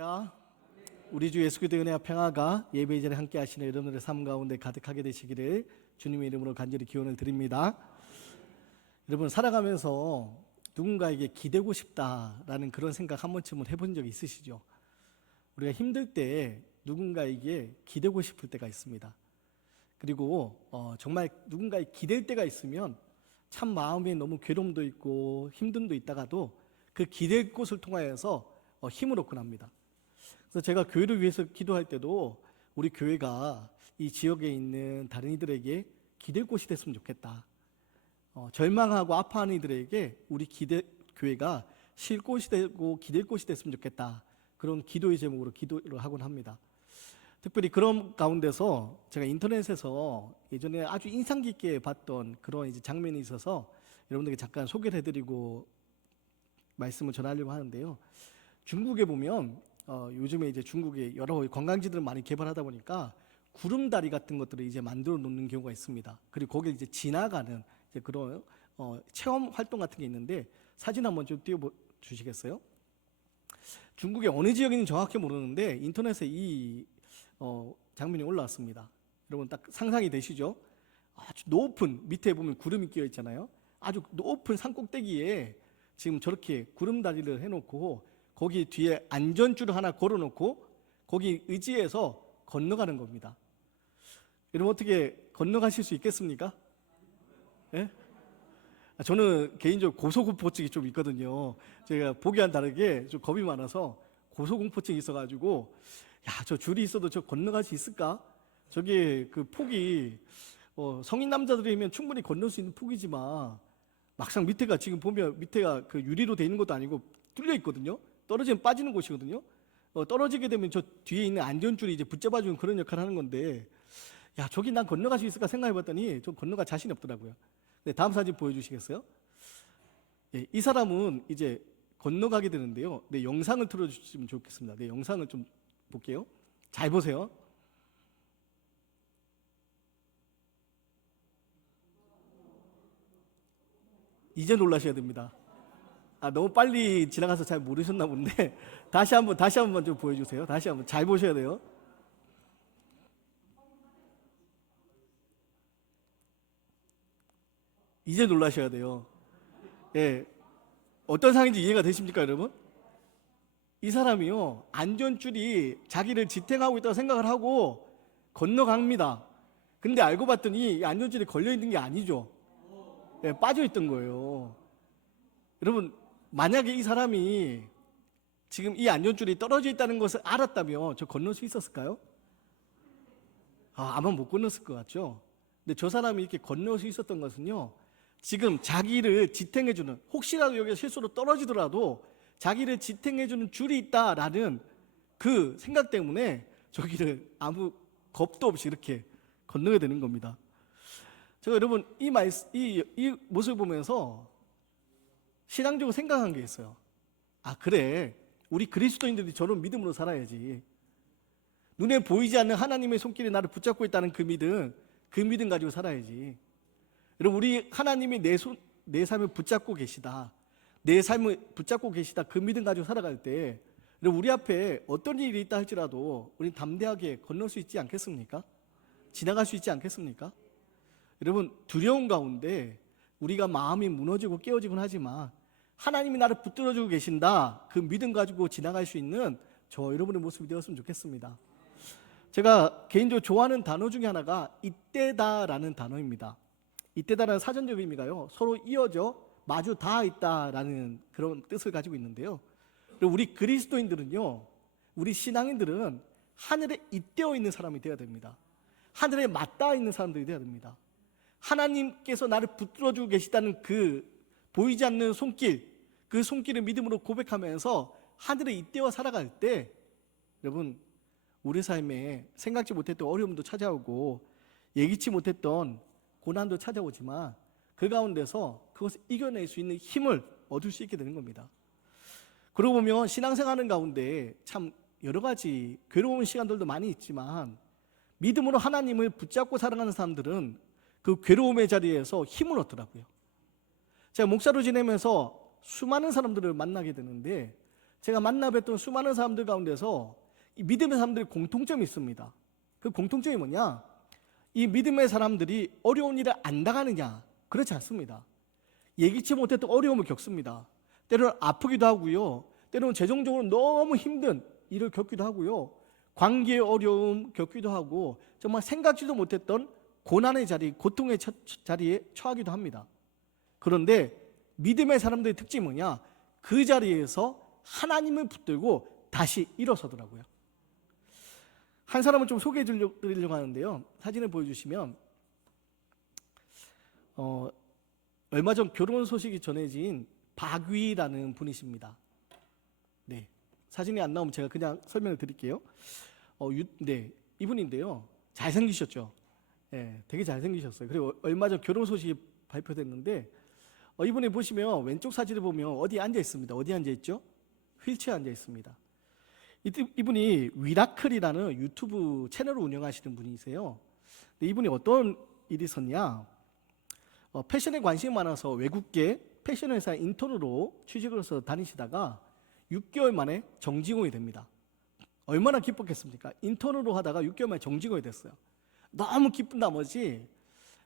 할렐루야. 우리 주 예수 그리스도의 은혜와 평화가 예배 전에 함께 하시는 여러분들의 삶 가운데 가득하게 되시기를 주님의 이름으로 간절히 기원을 드립니다. 여러분, 살아가면서 누군가에게 기대고 싶다라는 그런 생각 한 번쯤은 해본 적이 있으시죠? 우리가 힘들 때 누군가에게 기대고 싶을 때가 있습니다. 그리고 정말 누군가에 기댈 때가 있으면 참 마음에 너무 괴로움도 있고 힘듦도 있다가도 그 기댈 곳을 통하여서 힘을 얻곤 합니다. 그래서 제가 교회를 위해서 기도할 때도 우리 교회가 이 지역에 있는 다른 이들에게 기댈 곳이 됐으면 좋겠다. 절망하고 아파하는 이들에게 우리 교회가 쉴 곳이 되고 기댈 곳이 됐으면 좋겠다. 그런 기도의 제목으로 기도를 하곤 합니다. 특별히 그런 가운데서 제가 인터넷에서 예전에 아주 인상 깊게 봤던 그런 이제 장면이 있어서 여러분들에게 잠깐 소개를 해드리고 말씀을 전하려고 하는데요. 중국에 보면 요즘에 이제 중국에 여러 관광지들을 많이 개발하다 보니까 구름다리 같은 것들을 이제 만들어 놓는 경우가 있습니다. 그리고 거기에 이제 지나가는 이제 그런 체험 활동 같은 게 있는데 사진 한번 좀 띄워 주시겠어요? 중국의 어느 지역인지 정확히 모르는데 인터넷에 이 장면이 올라왔습니다. 여러분 딱 상상이 되시죠? 아주 높은, 밑에 보면 구름이 끼어 있잖아요. 아주 높은 산 꼭대기에 지금 저렇게 구름다리를 해놓고 거기 뒤에 안전줄을 하나 걸어놓고 거기 의지해서 건너가는 겁니다. 여러분 어떻게 건너가실 수 있겠습니까? 예? 저는 개인적으로 고소공포증이 좀 있거든요. 제가 보기와는 다르게 좀 겁이 많아서 고소공포증이 있어가지고 저 줄이 있어도 저 건너갈 수 있을까? 저게 그 폭이 성인 남자들이면 충분히 건널 수 있는 폭이지만 막상 밑에가 지금 보면 밑에가 그 유리로 돼 있는 것도 아니고 뚫려 있거든요. 떨어지면 빠지는 곳이거든요. 떨어지게 되면 저 뒤에 있는 안전줄이 이제 붙잡아주는 그런 역할을 하는 건데, 저기 난 건너갈 수 있을까 생각해봤더니 좀 건너갈 자신이 없더라고요. 네, 다음 사진 보여주시겠어요? 예, 이 사람은 이제 건너가게 되는데요. 네, 영상을 틀어주시면 좋겠습니다. 네, 영상을 좀 볼게요. 잘 보세요. 이제 놀라셔야 됩니다. 너무 빨리 지나가서 잘 모르셨나 본데 다시 한번 좀 보여주세요. 다시 한번 잘 보셔야 돼요. 이제 놀라셔야 돼요. 예, 어떤 상황인지 이해가 되십니까, 여러분? 이 사람이요, 안전줄이 자기를 지탱하고 있다고 생각을 하고 건너갑니다. 근데 알고 봤더니 이 안전줄이 걸려 있는 게 아니죠. 예, 빠져 있던 거예요. 여러분, 만약에 이 사람이 지금 이 안전줄이 떨어져 있다는 것을 알았다면 저 건널 수 있었을까요? 아마 못 건넜을 것 같죠. 근데 저 사람이 이렇게 건널 수 있었던 것은요, 지금 자기를 지탱해주는, 혹시라도 여기서 실수로 떨어지더라도 자기를 지탱해주는 줄이 있다라는 그 생각 때문에 저기를 아무 겁도 없이 이렇게 건너게 되는 겁니다. 제가 여러분 이 모습을 보면서 신앙적으로 생각한 게 있어요. 그래, 우리 그리스도인들이 저런 믿음으로 살아야지. 눈에 보이지 않는 하나님의 손길이 나를 붙잡고 있다는 그 믿음 가지고 살아야지. 여러분, 우리 하나님이 내 삶을 붙잡고 계시다, 내 삶을 붙잡고 계시다, 그 믿음 가지고 살아갈 때 우리 앞에 어떤 일이 있다 할지라도 우리 담대하게 건널 수 있지 않겠습니까? 지나갈 수 있지 않겠습니까? 여러분, 두려움 가운데 우리가 마음이 무너지고 깨어지곤 하지만 하나님이 나를 붙들어주고 계신다, 그 믿음 가지고 지나갈 수 있는 저 여러분의 모습이 되었으면 좋겠습니다. 제가 개인적으로 좋아하는 단어 중에 하나가 이때다라는 단어입니다. 이때다라는 사전적 의미가요, 서로 이어져 마주 닿아 있다라는 그런 뜻을 가지고 있는데요. 우리 그리스도인들은요, 우리 신앙인들은 하늘에 잇대어 있는 사람이 되어야 됩니다. 하늘에 맞닿아 있는 사람들이 되어야 됩니다. 하나님께서 나를 붙들어주고 계시다는 그 보이지 않는 손길, 그 손길을 믿음으로 고백하면서 하늘에 잇대어 살아갈 때 여러분, 우리 삶에 생각지 못했던 어려움도 찾아오고 예기치 못했던 고난도 찾아오지만 그 가운데서 그것을 이겨낼 수 있는 힘을 얻을 수 있게 되는 겁니다. 그러고 보면 신앙생활하는 가운데 참 여러 가지 괴로운 시간들도 많이 있지만 믿음으로 하나님을 붙잡고 살아가는 사람들은 그 괴로움의 자리에서 힘을 얻더라고요. 제가 목사로 지내면서 수많은 사람들을 만나게 되는데 제가 만나뵀던 수많은 사람들 가운데서 이 믿음의 사람들이 공통점이 있습니다. 그 공통점이 뭐냐? 이 믿음의 사람들이 어려운 일을 안 당하느냐? 그렇지 않습니다. 예기치 못했던 어려움을 겪습니다. 때로는 아프기도 하고요. 때로는 재정적으로 너무 힘든 일을 겪기도 하고요. 관계의 어려움 겪기도 하고 정말 생각지도 못했던 고난의 자리, 고통의 자리에 처하기도 합니다. 그런데 믿음의 사람들의 특징이 뭐냐? 그 자리에서 하나님을 붙들고 다시 일어서더라고요. 한 사람을 좀 소개해 드리려고 하는데요. 사진을 보여주시면 얼마 전 결혼 소식이 전해진 박위라는 분이십니다. 네, 사진이 안 나오면 제가 그냥 설명을 드릴게요. 네, 이분인데요. 잘생기셨죠? 네, 되게 잘생기셨어요. 그리고 얼마 전 결혼 소식이 발표됐는데 이분이 보시면 왼쪽 사진을 보면 어디에 앉아 있습니다. 어디에 앉아 있죠? 휠체어에 앉아 있습니다. 이분이 위라클이라는 유튜브 채널을 운영하시는 분이세요. 근데 이분이 어떤 일이 있었냐? 패션에 관심이 많아서 외국계 패션 회사 인턴으로 취직을 해서 다니시다가 6개월 만에 정직원이 됩니다. 얼마나 기뻤겠습니까? 인턴으로 하다가 6개월 만에 정직원이 됐어요. 너무 기쁜 나머지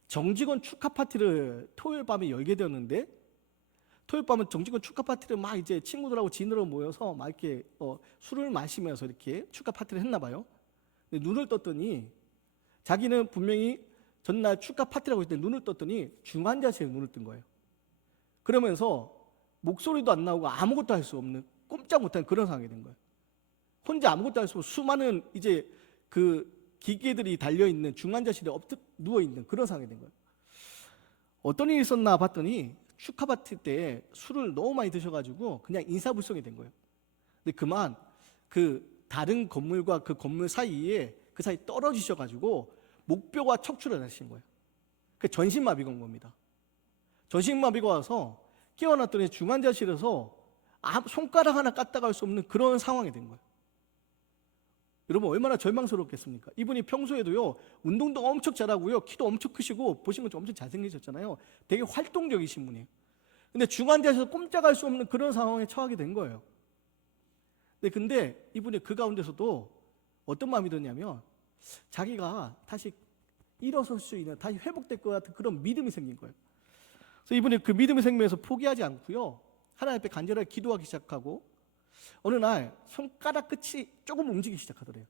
정직원 축하 파티를 토요일 밤에 열게 되었는데, 토요일 밤에 정직원 축하 파티를 막 이제 친구들하고 지인들하고 모여서 막 이렇게 술을 마시면서 이렇게 축하 파티를 했나 봐요. 근데 눈을 떴더니 자기는 분명히 전날 축하 파티라고 했을 때 눈을 떴더니 중환자실에 눈을 뜬 거예요. 그러면서 목소리도 안 나오고 아무것도 할 수 없는, 꼼짝 못하는 그런 상황이 된 거예요. 혼자 아무것도 할 수 없고 수많은 이제 그 기계들이 달려있는 중환자실에 누워있는 그런 상황이 된 거예요. 어떤 일이 있었나 봤더니 축하 파티 때 술을 너무 많이 드셔가지고 그냥 인사불성이 된 거예요. 근데 그만 그 다른 건물과 그 건물 사이에 그 사이 떨어지셔가지고 목뼈가 척추를 하신 거예요. 그 전신마비가 온 겁니다. 전신마비가 와서 깨어났더니 중환자실에서 손가락 하나 까딱 할 수 없는 그런 상황이 된 거예요. 여러분 얼마나 절망스럽겠습니까? 이분이 평소에도요 운동도 엄청 잘하고요, 키도 엄청 크시고 보시면 좀 엄청 잘생기셨잖아요. 되게 활동적이신 분이에요. 근데 중환자실에서 꼼짝할 수 없는 그런 상황에 처하게 된 거예요. 근데 이분이 그 가운데서도 어떤 마음이 드냐면 자기가 다시 일어설 수 있는, 다시 회복될 것 같은 그런 믿음이 생긴 거예요. 그래서 이분이 그 믿음이 생기면서 포기하지 않고요, 하나님 앞에 간절하게 기도하기 시작하고 어느 날 손가락 끝이 조금 움직이기 시작하더래요.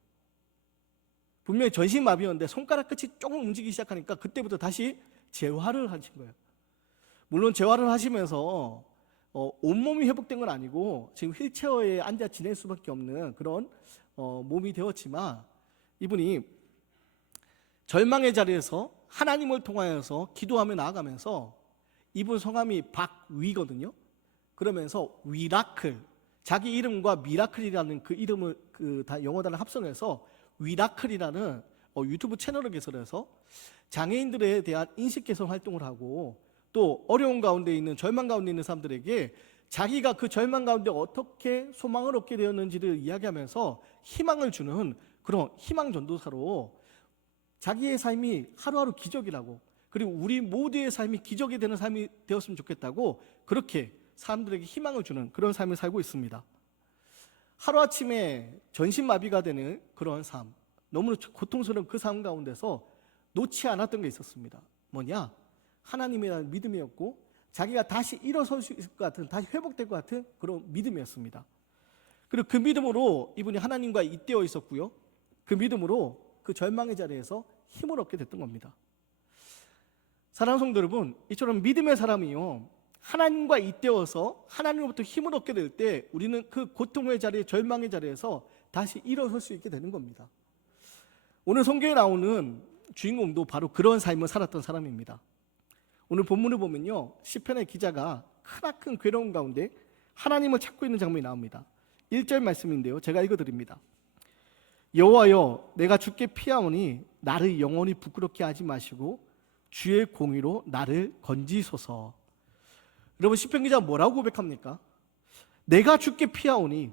분명히 전신마비였는데 손가락 끝이 조금 움직이기 시작하니까 그때부터 다시 재활을 하신 거예요. 물론 재활을 하시면서 온몸이 회복된 건 아니고 지금 휠체어에 앉아 지낼 수밖에 없는 그런 몸이 되었지만, 이분이 절망의 자리에서 하나님을 통하여서 기도하며 나아가면서, 이분 성함이 박위거든요. 그러면서 위라클, 자기 이름과 미라클이라는 그 이름을 다 영어 단어 합성해서 위라클이라는 유튜브 채널을 개설해서 장애인들에 대한 인식 개선 활동을 하고, 또 어려운 가운데 있는, 절망 가운데 있는 사람들에게 자기가 그 절망 가운데 어떻게 소망을 얻게 되었는지를 이야기하면서 희망을 주는 그런 희망 전도사로 자기의 삶이 하루하루 기적이라고, 그리고 우리 모두의 삶이 기적이 되는 삶이 되었으면 좋겠다고 그렇게 사람들에게 희망을 주는 그런 삶을 살고 있습니다. 하루아침에 전신마비가 되는 그런 삶, 너무나 고통스러운 그 삶 가운데서 놓지 않았던 게 있었습니다. 뭐냐? 하나님에 대한 믿음이었고, 자기가 다시 일어설 수 있을 것 같은, 다시 회복될 것 같은 그런 믿음이었습니다. 그리고 그 믿음으로 이분이 하나님과 잇대어 있었고요, 그 믿음으로 그 절망의 자리에서 힘을 얻게 됐던 겁니다. 사랑하는 성도 여러분, 이처럼 믿음의 사람이요, 하나님과 잇대어서 하나님으로부터 힘을 얻게 될 때 우리는 그 고통의 자리에, 절망의 자리에서 다시 일어설 수 있게 되는 겁니다. 오늘 성경에 나오는 주인공도 바로 그런 삶을 살았던 사람입니다. 오늘 본문을 보면요, 시편의 기자가 크나큰 괴로움 가운데 하나님을 찾고 있는 장면이 나옵니다. 1절 말씀인데요, 제가 읽어드립니다. 여호와여, 내가 주께 피하오니 나를 영원히 부끄럽게 하지 마시고 주의 공의로 나를 건지소서. 여러분, 시편 기자가 뭐라고 고백합니까? 내가 주께 피하오니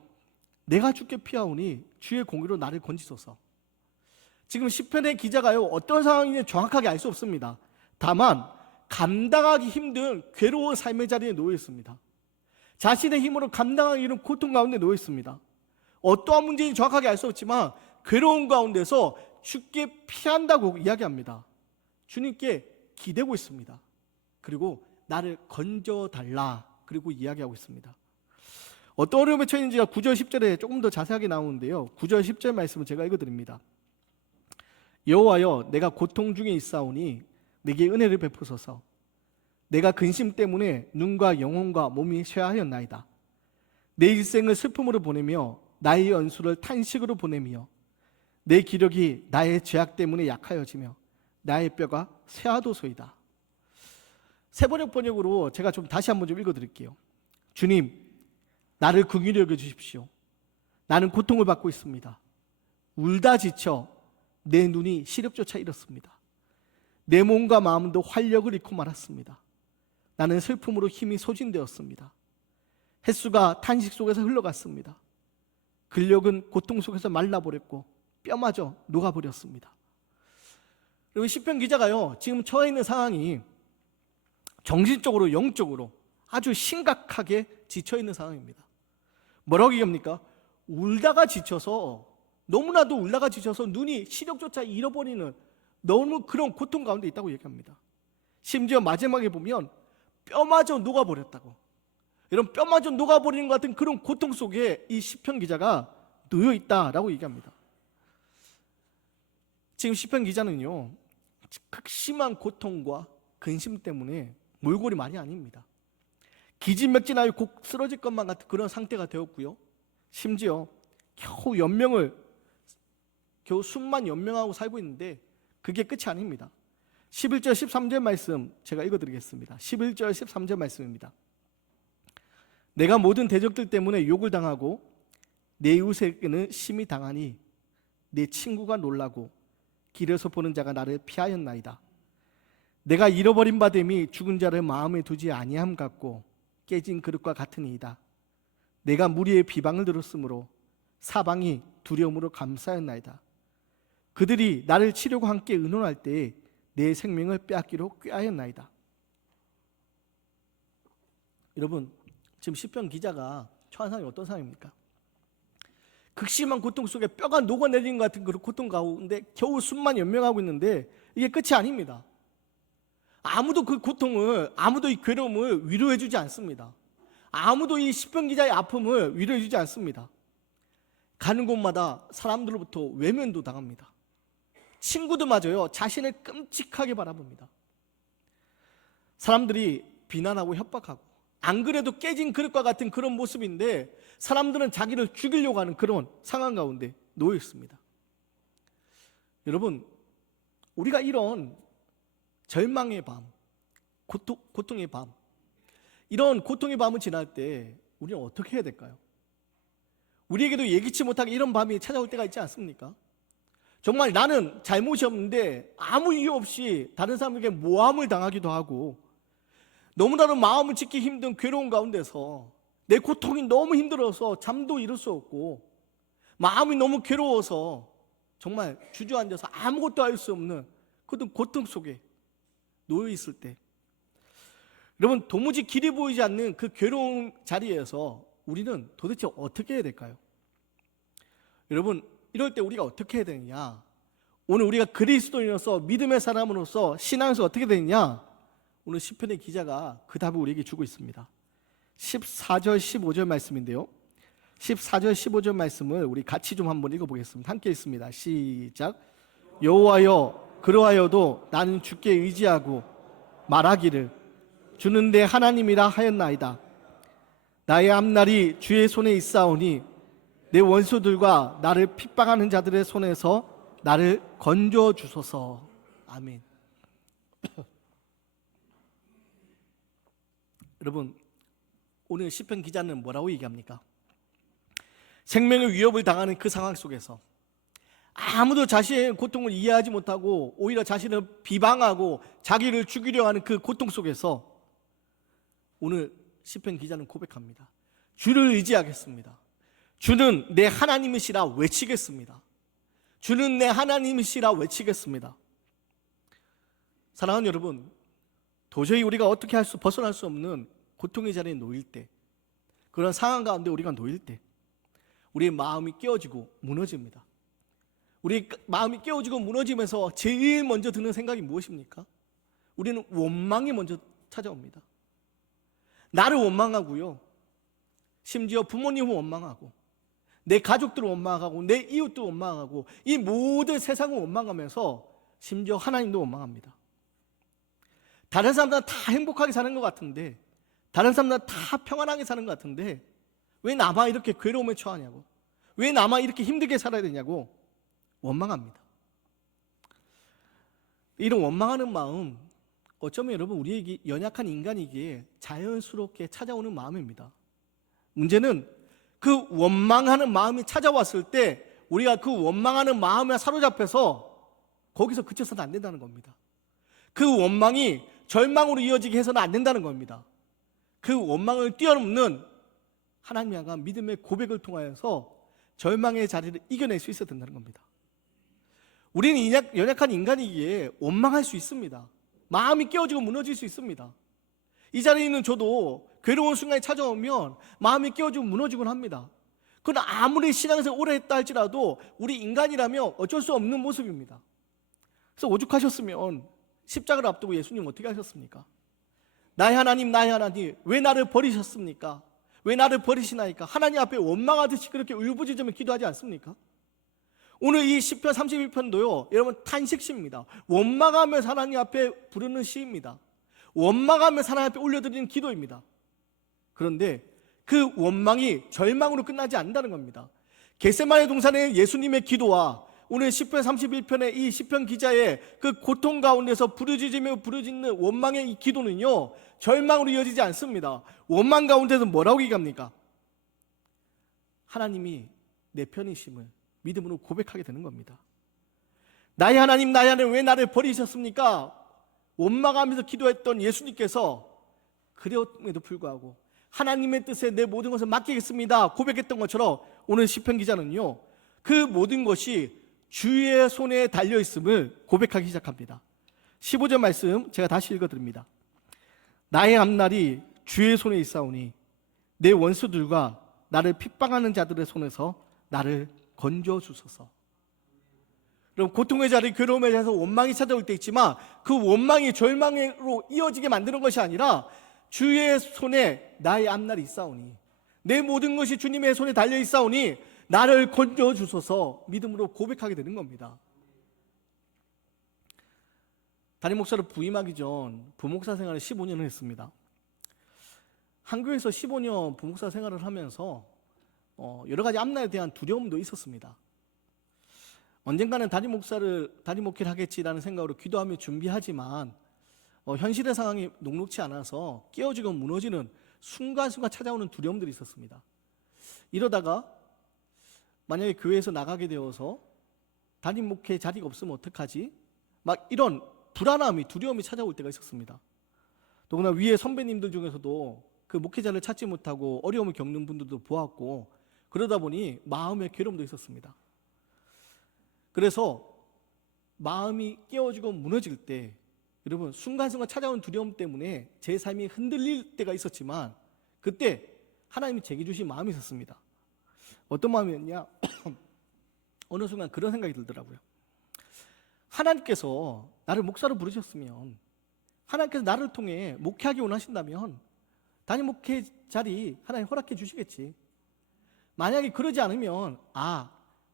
주의 공의로 나를 건지소서. 지금 시편의 기자가요, 어떤 상황인지 정확하게 알 수 없습니다. 다만 감당하기 힘든 괴로운 삶의 자리에 놓여 있습니다. 자신의 힘으로 감당하기 이런 고통 가운데 놓여 있습니다. 어떠한 문제인지 정확하게 알 수 없지만 괴로운 가운데서 주께 피한다고 이야기합니다. 주님께 기대고 있습니다. 그리고 나를 건져달라 그리고 이야기하고 있습니다. 어떤 어려움에 처했는지가 9절 10절에 조금 더 자세하게 나오는데요, 9절 10절 말씀을 제가 읽어드립니다. 여호와여, 내가 고통 중에 있사오니 내게 은혜를 베푸소서. 내가 근심 때문에 눈과 영혼과 몸이 쇠하였나이다. 내 일생을 슬픔으로 보내며 나의 연수를 탄식으로 보내며 내 기력이 나의 죄악 때문에 약하여지며 나의 뼈가 쇠하도소이다. 세번역 번역으로 제가 좀 다시 한번 좀 읽어드릴게요. 주님, 나를 긍휼히 여겨주십시오. 나는 고통을 받고 있습니다. 울다 지쳐 내 눈이 시력조차 잃었습니다. 내 몸과 마음도 활력을 잃고 말았습니다. 나는 슬픔으로 힘이 소진되었습니다. 햇수가 탄식 속에서 흘러갔습니다. 근력은 고통 속에서 말라버렸고 뼈마저 녹아버렸습니다. 그리고 시편 기자가요, 지금 처해 있는 상황이 정신적으로 영적으로 아주 심각하게 지쳐 있는 상황입니다. 뭐라고 얘기합니까? 울다가 지쳐서, 너무나도 울다가 지쳐서 눈이 시력조차 잃어버리는 너무 그런 고통 가운데 있다고 얘기합니다. 심지어 마지막에 보면 뼈마저 녹아버렸다고, 이런 뼈마저 녹아버리는 것 같은 그런 고통 속에 이 시편 기자가 놓여 있다라고 얘기합니다. 지금 시편 기자는요, 극심한 고통과 근심 때문에 몰골이 말이 아닙니다. 기진맥진하여 곡 쓰러질 것만 같은 그런 상태가 되었고요, 심지어 겨우 숨만 연명하고 살고 있는데 그게 끝이 아닙니다. 11절 13절 말씀 제가 읽어드리겠습니다. 11절 13절 말씀입니다. 내가 모든 대적들 때문에 욕을 당하고 내 이웃에게는 심히 당하니 내 친구가 놀라고 길에서 보는 자가 나를 피하였나이다. 내가 잃어버린 바 됨이 죽은 자를 마음에 두지 아니함 같고 깨진 그릇과 같으니이다. 내가 무리의 비방을 들었으므로 사방이 두려움으로 감싸였나이다. 그들이 나를 치려고 함께 의논할 때에 내 생명을 빼앗기로 꾀하였나이다. 여러분, 지금 시편 기자가 처한 상황이 어떤 상황입니까? 극심한 고통 속에 뼈가 녹아내리는 것 같은 그런 고통 가운데 겨우 숨만 연명하고 있는데 이게 끝이 아닙니다. 아무도 그 고통을, 아무도 이 괴로움을 위로해 주지 않습니다. 아무도 이 시편 기자의 아픔을 위로해 주지 않습니다. 가는 곳마다 사람들로부터 외면도 당합니다. 친구들마저요, 자신을 끔찍하게 바라봅니다. 사람들이 비난하고 협박하고, 안 그래도 깨진 그릇과 같은 그런 모습인데 사람들은 자기를 죽이려고 하는 그런 상황 가운데 놓여 있습니다. 여러분, 우리가 이런 절망의 밤, 고통의 밤, 이런 고통의 밤을 지날 때 우리는 어떻게 해야 될까요? 우리에게도 예기치 못하게 이런 밤이 찾아올 때가 있지 않습니까? 정말 나는 잘못이 없는데 아무 이유 없이 다른 사람에게 모함을 당하기도 하고, 너무나도 마음을 짓기 힘든 괴로운 가운데서 내 고통이 너무 힘들어서 잠도 이룰 수 없고, 마음이 너무 괴로워서 정말 주저앉아서 아무것도 할 수 없는 그런 고통 속에 놓여 있을 때, 여러분, 도무지 길이 보이지 않는 그 괴로운 자리에서 우리는 도대체 어떻게 해야 될까요? 여러분, 이럴 때 우리가 어떻게 해야 되느냐? 오늘 우리가 그리스도인으로서, 믿음의 사람으로서, 신앙에서 어떻게 되느냐? 오늘 시편의 기자가 그 답을 우리에게 주고 있습니다. 14절 15절 말씀인데요, 14절 15절 말씀을 우리 같이 좀 한번 읽어보겠습니다. 함께 읽습니다. 시작. 여호와여, 그러하여도 나는 주께 의지하고 말하기를 주는 내 하나님이라 하였나이다. 나의 앞날이 주의 손에 있사오니 내 원수들과 나를 핍박하는 자들의 손에서 나를 건져 주소서. 아멘. 여러분, 오늘 시편 기자는 뭐라고 얘기합니까? 생명의 위협을 당하는 그 상황 속에서 아무도 자신의 고통을 이해하지 못하고 오히려 자신을 비방하고 자기를 죽이려 하는 그 고통 속에서 오늘 시편 기자는 고백합니다. 주를 의지하겠습니다. 주는 내 하나님이시라 외치겠습니다. 주는 내 하나님이시라 외치겠습니다. 사랑하는 여러분, 도저히 우리가 어떻게 벗어날 수 없는 고통의 자리에 놓일 때, 그런 상황 가운데 우리가 놓일 때 우리의 마음이 깨어지고 무너집니다. 우리 마음이 깨어지고 무너지면서 제일 먼저 드는 생각이 무엇입니까? 우리는 원망이 먼저 찾아옵니다. 나를 원망하고요, 심지어 부모님을 원망하고 내 가족들을 원망하고 내 이웃도 원망하고 이 모든 세상을 원망하면서 심지어 하나님도 원망합니다. 다른 사람들은 다 행복하게 사는 것 같은데, 다른 사람들은 다 평안하게 사는 것 같은데 왜 나만 이렇게 괴로움에 처하냐고, 왜 나만 이렇게 힘들게 살아야 되냐고 원망합니다. 이런 원망하는 마음, 어쩌면 여러분 우리에게 연약한 인간이기에 자연스럽게 찾아오는 마음입니다. 문제는 그 원망하는 마음이 찾아왔을 때 우리가 그 원망하는 마음에 사로잡혀서 거기서 그쳐서는 안 된다는 겁니다. 그 원망이 절망으로 이어지게 해서는 안 된다는 겁니다. 그 원망을 뛰어넘는 하나님 향한 믿음의 고백을 통하여서 절망의 자리를 이겨낼 수 있어야 된다는 겁니다. 우리는 연약한 인간이기에 원망할 수 있습니다. 마음이 깨어지고 무너질 수 있습니다. 이 자리에 있는 저도 괴로운 순간이 찾아오면 마음이 깨어지고 무너지곤 합니다. 그건 아무리 신앙생활 오래 했다 할지라도 우리 인간이라면 어쩔 수 없는 모습입니다. 그래서 오죽하셨으면 십자가를 앞두고 예수님 어떻게 하셨습니까? 나의 하나님, 나의 하나님, 왜 나를 버리셨습니까? 왜 나를 버리시나이까? 하나님 앞에 원망하듯이 그렇게 울부짖으며 기도하지 않습니까? 오늘 이 시편 31편도요, 여러분 탄식시입니다. 원망하면서 하나님 앞에 부르는 시입니다. 원망하면서 하나님 앞에 올려드리는 기도입니다. 그런데 그 원망이 절망으로 끝나지 않는다는 겁니다. 겟세마네 동산의 예수님의 기도와 오늘 시편 31편의 이 시편 기자의 그 고통 가운데서 부르짖으며 부르짖는 원망의 이 기도는요, 절망으로 이어지지 않습니다. 원망 가운데서 뭐라고 얘기합니까? 하나님이 내 편이심을 믿음으로 고백하게 되는 겁니다. 나의 하나님, 나의 하나님, 왜 나를 버리셨습니까? 원망하면서 기도했던 예수님께서 그랬음에도 불구하고 하나님의 뜻에 내 모든 것을 맡기겠습니다 고백했던 것처럼 오늘 시편 기자는요, 그 모든 것이 주의 손에 달려있음을 고백하기 시작합니다. 15절 말씀 제가 다시 읽어드립니다. 나의 앞날이 주의 손에 있사오니 내 원수들과 나를 핍박하는 자들의 손에서 나를 건져주소서. 그럼 고통의 자리, 괴로움에 대해서 원망이 찾아올 때 있지만 그 원망이 절망으로 이어지게 만드는 것이 아니라 주의 손에 나의 앞날이 있사오니, 내 모든 것이 주님의 손에 달려 있사오니 나를 건져주소서 믿음으로 고백하게 되는 겁니다. 담임 목사를 부임하기 전 부목사 생활을 15년을 했습니다. 한교에서 15년 부목사 생활을 하면서 여러 가지 앞날에 대한 두려움도 있었습니다. 언젠가는 담임 목회를 하겠지라는 생각으로 기도하며 준비하지만 현실의 상황이 녹록치 않아서 깨어지고 무너지는 순간순간 찾아오는 두려움들이 있었습니다. 이러다가 만약에 교회에서 나가게 되어서 담임 목회 자리가 없으면 어떡하지? 막 이런 불안함이, 두려움이 찾아올 때가 있었습니다. 더구나 위에 선배님들 중에서도 그 목회자를 찾지 못하고 어려움을 겪는 분들도 보았고, 그러다 보니 마음의 괴로움도 있었습니다. 그래서 마음이 깨어지고 무너질 때 여러분 순간순간 찾아오는 두려움 때문에 제 삶이 흔들릴 때가 있었지만 그때 하나님이 제게 주신 마음이 있었습니다. 어떤 마음이었냐? 어느 순간 그런 생각이 들더라고요. 하나님께서 나를 목사로 부르셨으면, 하나님께서 나를 통해 목회하기 원하신다면 담임 목회 자리 하나님 허락해 주시겠지. 만약에 그러지 않으면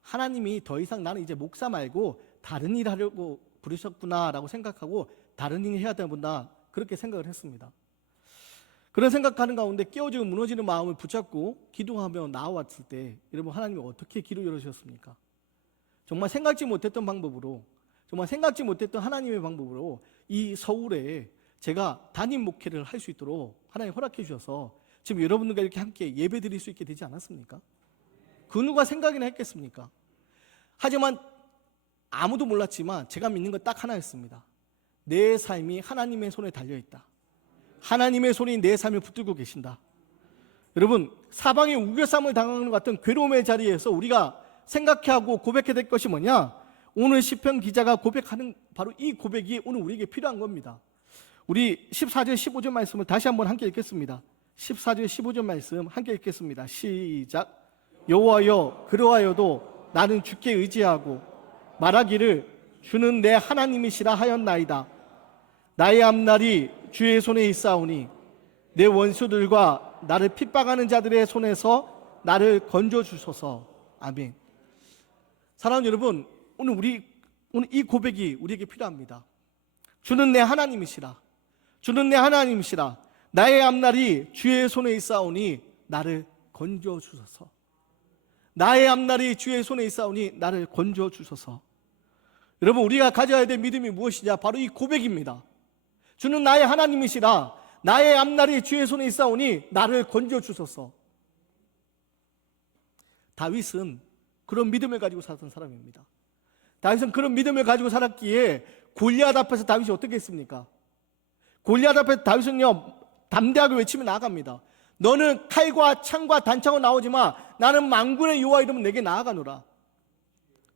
하나님이 더 이상 나는 이제 목사 말고 다른 일 하려고 부르셨구나라고 생각하고 다른 일 해야 되구나, 그렇게 생각을 했습니다. 그런 생각하는 가운데 깨어지고 무너지는 마음을 붙잡고 기도하며 나와왔을 때 여러분 하나님이 어떻게 길을 열어주셨습니까? 정말 생각지 못했던 방법으로, 정말 생각지 못했던 하나님의 방법으로 이 서울에 제가 담임 목회를 할 수 있도록 하나님 허락해 주셔서 지금 여러분들과 이렇게 함께 예배 드릴 수 있게 되지 않았습니까? 그 누가 생각이나 했겠습니까? 하지만 아무도 몰랐지만 제가 믿는 건 딱 하나였습니다. 내 삶이 하나님의 손에 달려있다. 하나님의 손이 내 삶을 붙들고 계신다. 여러분 사방에 우겨쌈을 당하는 것 같은 괴로움의 자리에서 우리가 생각하고 고백해야 될 것이 뭐냐? 오늘 시편 기자가 고백하는 바로 이 고백이 오늘 우리에게 필요한 겁니다. 우리 14절 15절 말씀을 다시 한번 함께 읽겠습니다. 14절 15절 말씀 함께 읽겠습니다. 시작. 여호와여 그러하여도 나는 주께 의지하고 말하기를 주는 내 하나님이시라 하였나이다. 나의 앞날이 주의 손에 있사오니 내 원수들과 나를 핍박하는 자들의 손에서 나를 건져 주소서. 아멘. 사랑하는 여러분, 오늘 이 고백이 우리에게 필요합니다. 주는 내 하나님이시라. 주는 내 하나님이시라. 나의 앞날이 주의 손에 있사오니 나를 건져 주소서. 나의 앞날이 주의 손에 있사오니 나를 건져 주소서. 여러분, 우리가 가져야 될 믿음이 무엇이냐? 바로 이 고백입니다. 주는 나의 하나님이시라. 나의 앞날이 주의 손에 있사오니 나를 건져 주소서. 다윗은 그런 믿음을 가지고 살았던 사람입니다. 다윗은 그런 믿음을 가지고 살았기에 골리앗 앞에서 다윗이 어떻게 했습니까? 골리앗 앞에서 다윗은요, 담대하게 외치며 나아갑니다. 너는 칼과 창과 단창으로 나오지만 나는 만군의 여호와 이름은 내게 나아가노라.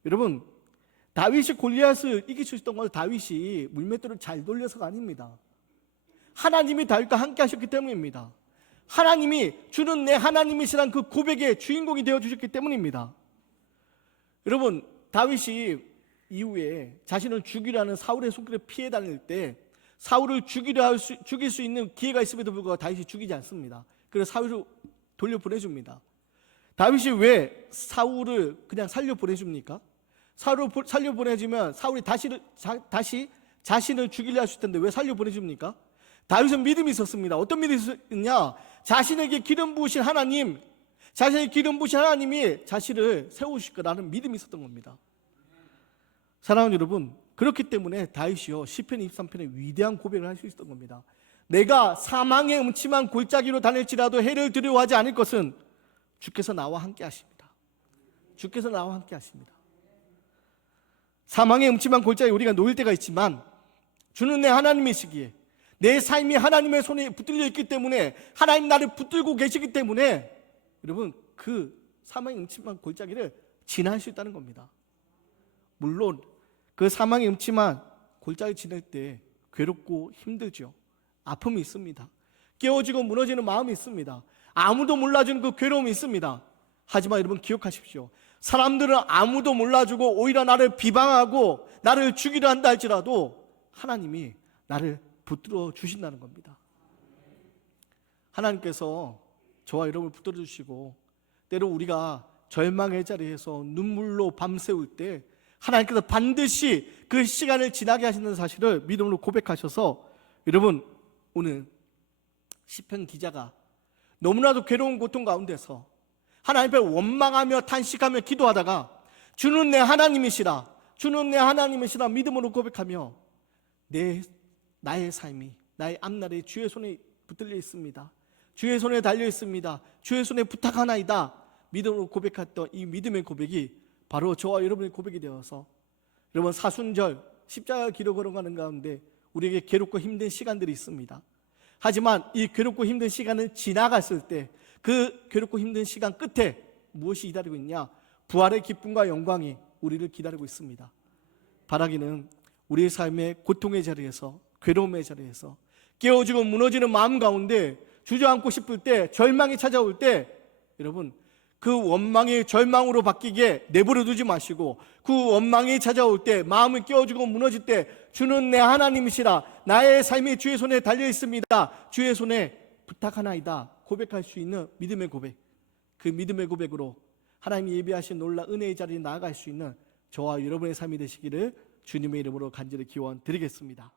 여러분, 다윗이 골리앗을 이길 수 있었던 건 다윗이 물맷돌을 잘 돌려서가 아닙니다. 하나님이 다윗과 함께 하셨기 때문입니다. 하나님이 주는 내 하나님이시란 그 고백의 주인공이 되어주셨기 때문입니다. 여러분, 다윗이 이후에 자신을 죽이려는 사울의 손길에 피해 다닐 때 사울을 죽일 수 있는 기회가 있음에도 불구하고 다윗이 죽이지 않습니다. 그래서 사울을 돌려보내줍니다. 다윗이 왜 사울을 그냥 살려보내줍니까? 사울을 살려보내주면 사울이 다시 자신을 죽이려 할 수 있을 텐데 왜 살려보내줍니까? 다윗은 믿음이 있었습니다. 어떤 믿음이 있었냐? 자신에게 기름 부으신 하나님, 자신에게 기름 부으신 하나님이 자신을 세우실 거라는 믿음이 있었던 겁니다. 사랑하는 여러분, 그렇기 때문에 다윗이요 시편 23편에 위대한 고백을 할 수 있었던 겁니다. 내가 사망의 음침한 골짜기로 다닐지라도 해를 두려워하지 않을 것은 주께서 나와 함께 하십니다. 주께서 나와 함께 하십니다. 사망의 음침한 골짜기에 우리가 놓일 때가 있지만 주는 내 하나님이시기에 내 삶이 하나님의 손에 붙들려 있기 때문에 하나님 나를 붙들고 계시기 때문에 여러분 그 사망의 음침한 골짜기를 지날 수 있다는 겁니다. 물론 그 사망의 음침한 골짜기 지날 때 괴롭고 힘들죠. 아픔이 있습니다. 깨어지고 무너지는 마음이 있습니다. 아무도 몰라주는 그 괴로움이 있습니다. 하지만 여러분 기억하십시오. 사람들은 아무도 몰라주고 오히려 나를 비방하고 나를 죽이려 한다 할지라도 하나님이 나를 붙들어 주신다는 겁니다. 하나님께서 저와 여러분을 붙들어 주시고 때로 우리가 절망의 자리에서 눈물로 밤새울 때 하나님께서 반드시 그 시간을 지나게 하시는 사실을 믿음으로 고백하셔서 여러분 오늘 시편 기자가 너무나도 괴로운 고통 가운데서 하나님 앞에 원망하며 탄식하며 기도하다가 주는 내 하나님이시라, 주는 내 하나님이시라 믿음으로 고백하며 나의 삶이 나의 앞날에 주의 손에 붙들려 있습니다. 주의 손에 달려 있습니다. 주의 손에 부탁하나이다. 믿음으로 고백했던 이 믿음의 고백이 바로 저와 여러분의 고백이 되어서 여러분 사순절 십자가 길을 걸어가는 가운데 우리에게 괴롭고 힘든 시간들이 있습니다. 하지만 이 괴롭고 힘든 시간을 지나갔을 때 그 괴롭고 힘든 시간 끝에 무엇이 기다리고 있냐? 부활의 기쁨과 영광이 우리를 기다리고 있습니다. 바라기는 우리의 삶의 고통의 자리에서 괴로움의 자리에서 깨어지고 무너지는 마음 가운데 주저앉고 싶을 때 절망이 찾아올 때 여러분 그 원망이 절망으로 바뀌게 내버려 두지 마시고 그 원망이 찾아올 때 마음이 깨어지고 무너질 때 주는 내 하나님이시라 나의 삶이 주의 손에 달려 있습니다. 주의 손에 부탁하나이다 고백할 수 있는 믿음의 고백, 그 믿음의 고백으로 하나님이 예비하신 놀라운 은혜의 자리에 나아갈 수 있는 저와 여러분의 삶이 되시기를 주님의 이름으로 간절히 기원 드리겠습니다.